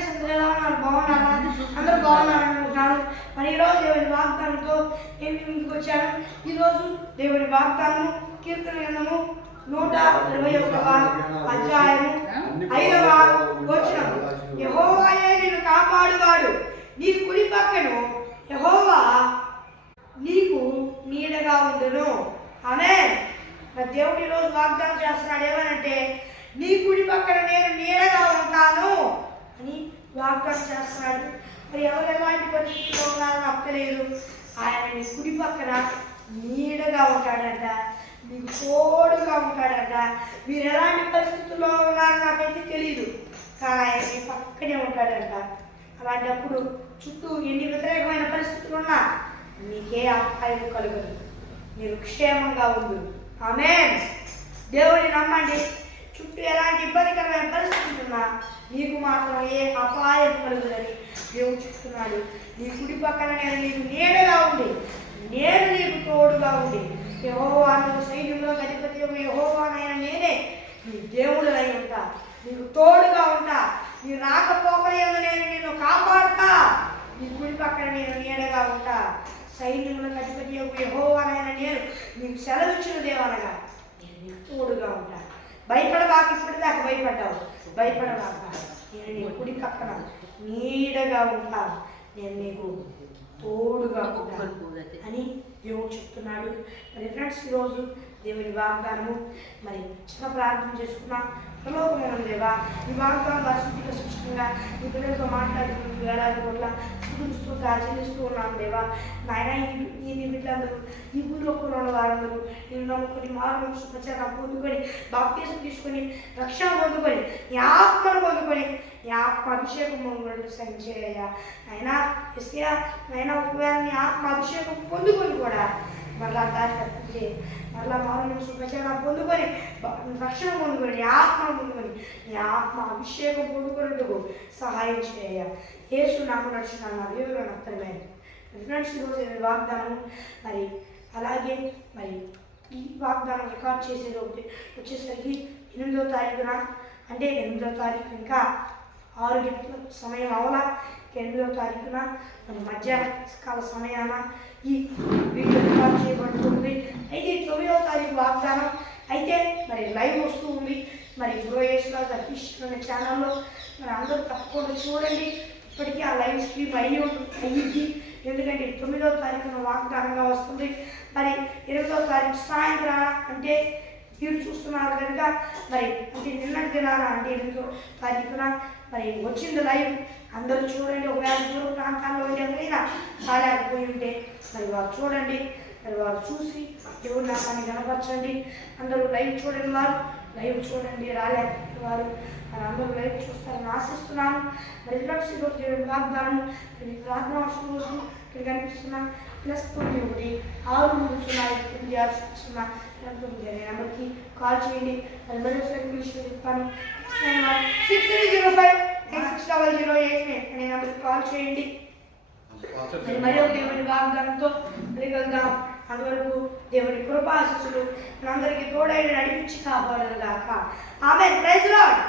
Friends అందరూ ఎలా ఉన్నారు? బాగున్నారా? అందరూ బాగున్నారు అనుకుంటున్నాను. మరి ఈరోజు దేవుని వాగ్దానంతో నేను ముందుకు వచ్చాను. ఈరోజు దేవుని వాగ్దానము కీర్తన గ్రంథము 121వ అధ్యాయము 5వ వచనం. యెహోవాయే నిన్ను కాపాడువాడు, నీ కుడి పక్కను యెహోవా నీకు నీడగా ఉండును. ఆమేన్. మరి దేవుడు ఈరోజు వాగ్దానం చేస్తున్నాడు ఏమనంటే, నీ కుడి పక్కన నేను నీడగా ఉంటాను అని వాగ్దానం చేస్తున్నాడు. మరి ఎవరు ఎలాంటి పరిస్థితుల్లో ఉన్నారో నాకు తెలియదు. ఆయన నీ కుడి పక్కన నీడగా ఉంటాడంట, మీకు తోడుగా ఉంటాడంట. మీరు ఎలాంటి పరిస్థితుల్లో ఉన్నారో నాకైతే తెలియదు, కానీ ఆయన మీ పక్కనే ఉంటాడంట. అలాంటప్పుడు చుట్టూ ఎన్ని వ్యతిరేకమైన పరిస్థితులు ఉన్నా మీకే అపాయం కలుగదు, మీరు క్షేమంగా ఉండు. ఆమేన్. దేవుడిని నమ్మండి. చుట్టూ ఎలాంటి ఇబ్బందికరమైన పరిస్థితులు ఉన్నా నీకు మాత్రం ఏ అపాయం కలుగుదని దేవుడు చెప్తున్నాడు. నీ కుడి పక్కన నేను నీకు నీడగా ఉండి, నేను నీకు తోడుగా ఉండి, యెహోవా నువ్వు సైన్యంలో అధిపతి యెహోవానైనా నేనే నీ దేవుడు అయి ఉంటా, నీకు తోడుగా ఉంటా. నీ రాకపోకలేదు నేను నిన్ను కాపాడుతా. నీ కుడి పక్కన నేను నీడగా ఉంటా. సైన్యంలో అధిపతి యెహోవానైనా నేను నీకు సెలవిచ్చిన దేవనగా నేను నీకు తోడుగా ఉంటా. భయపడబాక, ఇప్పటిదాకా భయపడ్డావు, భయపడబాక. నేను నీ కుడి పక్కన నీడగా ఉంటా, నేను నీకు తోడుగా ఉంటా అని దేవుడు చెప్తున్నాడు. మరి ఫ్రెండ్స్, ఈరోజు దేవుని వాగ్దానము మరి చిన్న ప్రార్థన చేసుకున్నా. ప్రలోభమైన దేవా, ఈ వాగ్దానం అశుద్ధిగా సృష్టంగా ఈ పిల్లలతో మాట్లాడుకుంటూ వేలాది వల్ల చూస్తూ ఆచరిస్తూ ఉన్నాను దేవా. నాయన ఈ బిడ్డలందరూ ఈ ఊరిలో ఉన్న వారందరూ నేను నమ్ముకొని మారు ప్రచారం పొందుకొని బాప్తీసం తీసుకొని రక్షణ పొందుకొని నీ ఆత్మను పొందుకొని నీ ఆత్మ అభిషేకం సంచేయ అయినా ఎస్యా నైనా ఒకవేళ నీ ఆత్మ అభిషేకం పొందుకొని కూడా మరలా దారి తప్పితే మరలా మారు ప్రచారం పొందుకొని రక్షణ పొందుకొని నీ ఆత్మను పొందుకొని నీ ఆత్మ అభిషేకం పొందుకునేందుకు సహాయం చేయ. యేసు నాకు నడుచున్నాను నా దేవుడు నత్తమైంది. ఫ్రెండ్స్, ఈరోజు వాగ్దానం మరి అలాగే మరి ఈ వాగ్దానం రికార్డ్ చేసేది ఒకటి వచ్చేసరికి 8వ తారీఖున, అంటే 8వ తారీఖు ఇంకా 6 గంటల సమయం అవలా. 8వ తారీఖున మరి మధ్యాహ్న కాల సమయాన ఈ వీడియో రికార్డ్ చేయబడుతుంది. అయితే 9వ తారీఖు వాగ్దానం అయితే మరి లైవ్ వస్తూ ఉంది. మరి గ్రోయేస్లాస్ అఫీషియల్ అనే ఛానల్లో మరి అందరూ తప్పకుండా చూడండి. ఇప్పటికీ ఆ లైవ్ స్ట్రీమ్ అయ్యింది. ఎందుకంటే 9వ తారీఖున వాగ్దానంగా వస్తుంది. మరి 8వ తారీఖు సాయంత్రం అంటే మీరు చూస్తున్నారు కనుక మరి అంటే నిన్నటి దినాన అంటే 8వ తారీఖున మరి వచ్చింది లైవ్. అందరూ చూడండి. ఒకవేళ దూర ప్రాంతాల్లో ఎవరైనా రాలేకపోయి ఉంటే మరి వారు చూడండి. మరి వారు చూసి దేవుడి నామాన్ని కనపరచండి. అందరూ లైవ్ చూడండి, వారు లైవ్ చూడండి. రాలేకపోయిన వారు మరి అందరూ లైవ్ చూస్తారని ఆశిస్తున్నాను. మరి ఫ్రెండ్స్, ఈరోజు దేవుడి వాగ్దానం ప్రార్థన అవసరం రోజు ఇక్కడ కనిపిస్తున్నా +91 630 నెంబర్కి కాల్ చేయండి. మరి మరోసారి విషయం చెప్తాను. 6305 అనే నెంబర్కి కాల్ చేయండి. మరి ఒక దేవుని వాగ్దానంతో వెళ్దాం. అంతవరకు దేవుని కృపాశిస్సులు మనందరికీ తోడైన నడిపించి కాపాడును గాక. ఆమేన్. Praise lord.